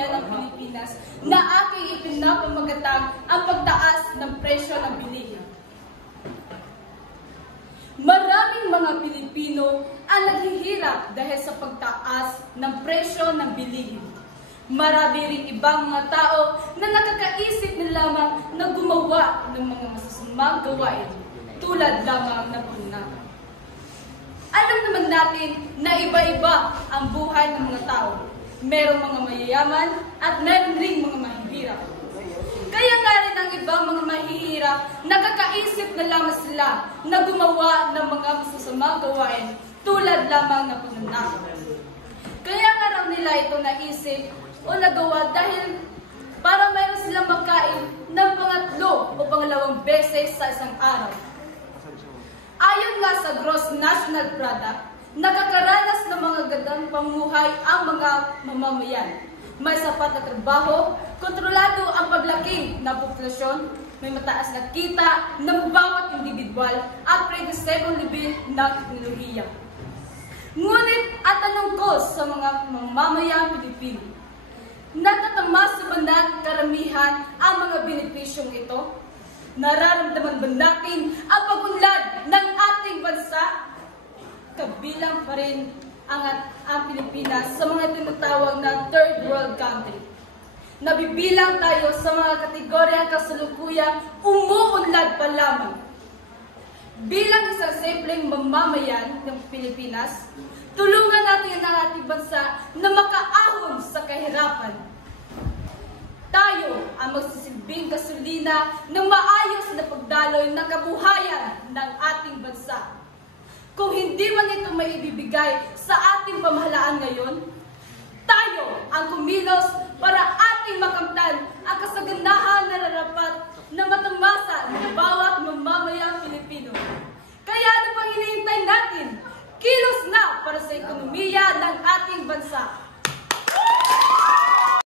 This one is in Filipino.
ekonomiya ng Pilipinas na aking ipinapamagatang ang pagtaas ng presyo ng bilihin. Maraming mga Pilipino ang naghihirap dahil sa pagtaas ng presyo ng bilihin. Marami ring ibang mga tao na nakakaisip na lamang na gumawa ng mga masasamang gawain tulad lamang ng pagnanakaw. Alam naman natin na iba-iba ang buhay ng mga tao. Merong mga mayayaman at meron ring mga mahihirap. Kaya nga rin ang ibang mga mahihirap, nakakaisip na lamang sila na gumawa ng mga masasamang gawain tulad lamang ng pagnanakaw. Kaya nga raw nila ito naisip o nagawa dahil para mayroon silang makain ng pangatlo o pangalawang beses sa isang araw. Ayon nga sa Gross National Product, nakakaranas ng mga gandang pamuhay ang mga mamamayan. May sapat na trabaho, kontrolado ang paglaki ng populasyon, may mataas na kita ng bawat individual at progresibong level ng teknolohiya. Ngunit at tanong ko sa mga mamamayang Pilipino, natatamas ba na karamihan ang mga benepisyong ito? Nararamdaman ba natin ang pag-unlad ng ating bansa? Kabilang pa rin ang Pilipinas sa mga tinatawag na third world country. Nabibilang tayo sa mga kategoryang kasalukuyang umuunlad pa lamang. Bilang isang simpleng mamamayan ng Pilipinas, tulungan natin ang ating bansa na makaahon sa kahirapan. Tayo ang magsisilbing gasolina ng maayos na pagdaloy ng kabuhayan ng ating bansa. Kung hindi man ito maibibigay sa ating pamahalaan ngayon, tayo ang kumilos para ating makamtan ang kasaganahan